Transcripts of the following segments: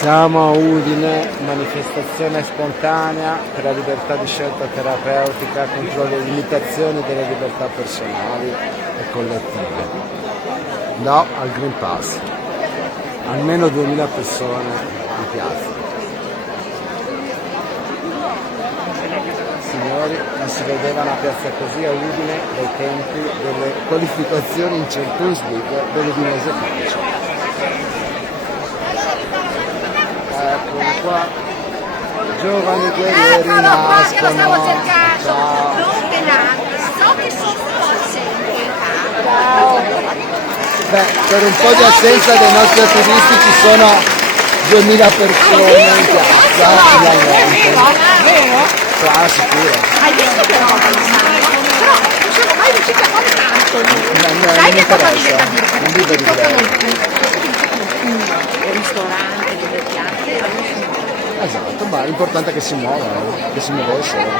Siamo a Udine, manifestazione spontanea per la libertà di scelta terapeutica contro le limitazioni delle libertà personali e collettive. No al Green Pass. Almeno 2000 persone in piazza. Signori, non si vedeva una piazza così a Udine dai tempi delle qualificazioni in Champions League dell'Udinese Calcio. Eccoli qua, giovani guerrieri nascono. Lo stavo cercando. Ciao. So che sono sempre. Beh, per un po' di assenza dei nostri attivisti ci sono 2000 persone in piazza, finalmente. Vero? Ah, sicuro. Hai visto però però non siamo mai riusciti a fare tanto. Non mi interessa, non vivo di quello. Il ristorante, le piazze. Esatto, ma l'importante è che si muovano, che si muovessero. Qua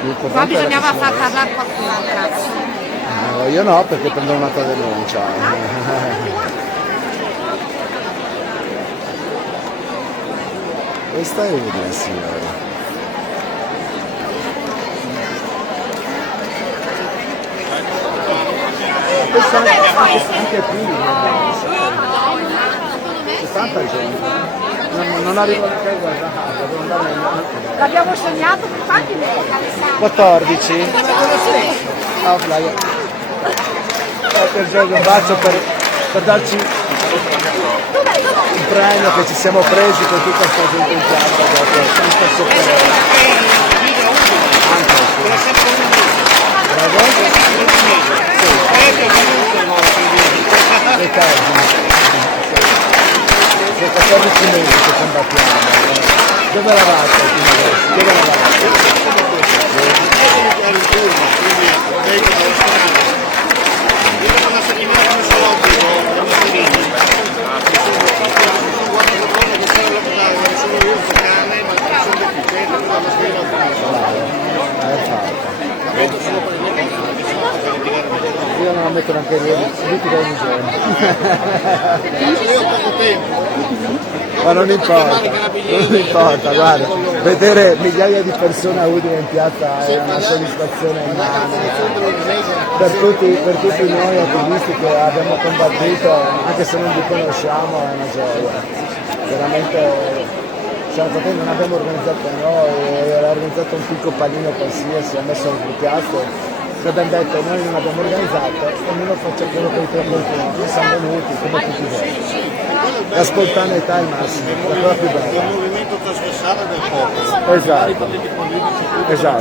L'importante era che bisognava si far muovessero. parlare qualcun altro. Io no, perché prendo un'altra denuncia. Questa è Udine, signore. Questa anche qui, c'è tanta gente. Non arrivo neanche a guardare, devo andare L'abbiamo sognato per quanti mesi? 14. Oh, flyer. Per gioco un bacio per darci un premio che ci siamo presi con tutta questa gente in piazza dopo questa sofferenza. Sei 14 mesi che combattiamo. Dove eravate? Dove eravate? Io non la metto neanche lì ogni giorno. Io ho poco tempo. Ma non importa, guarda, vedere migliaia di persone a Udine in piazza è una soddisfazione immane. Per tutti noi attivisti che abbiamo combattuto, anche se non li conosciamo, è una gioia. Veramente non abbiamo organizzato noi, era organizzato un piccolo panino qualsiasi, ha messo in piazza. Abbiamo detto noi non abbiamo organizzato, ognuno faccia quello che ritiene opportuno, siamo venuti come tutti voi. La spontaneità è il massimo, la cosa più bella. È un movimento trasversale del popolo. Esatto.